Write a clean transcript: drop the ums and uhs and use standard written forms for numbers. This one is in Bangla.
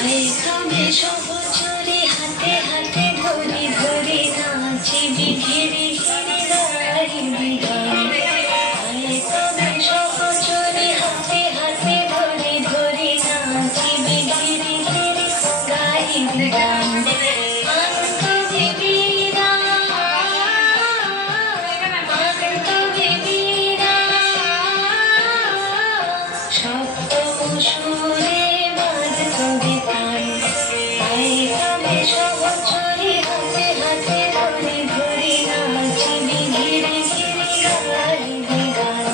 আয় তবে সহচরে হাতে হাতে ধরি ধরি নাচিবি ঘিরে ঘিরে গাইবি গান। আয় তবে সহচরে হাতে হাতে ধরি ধরি নাচিবি ঘিরে ঘিরে গাইবি গান। সুরে বাজতবে তান। আয় তবে সহচরে হাতে হাতে ধরি ধরি নাচিবি ঘিরে ঘিরে গাইবি গান।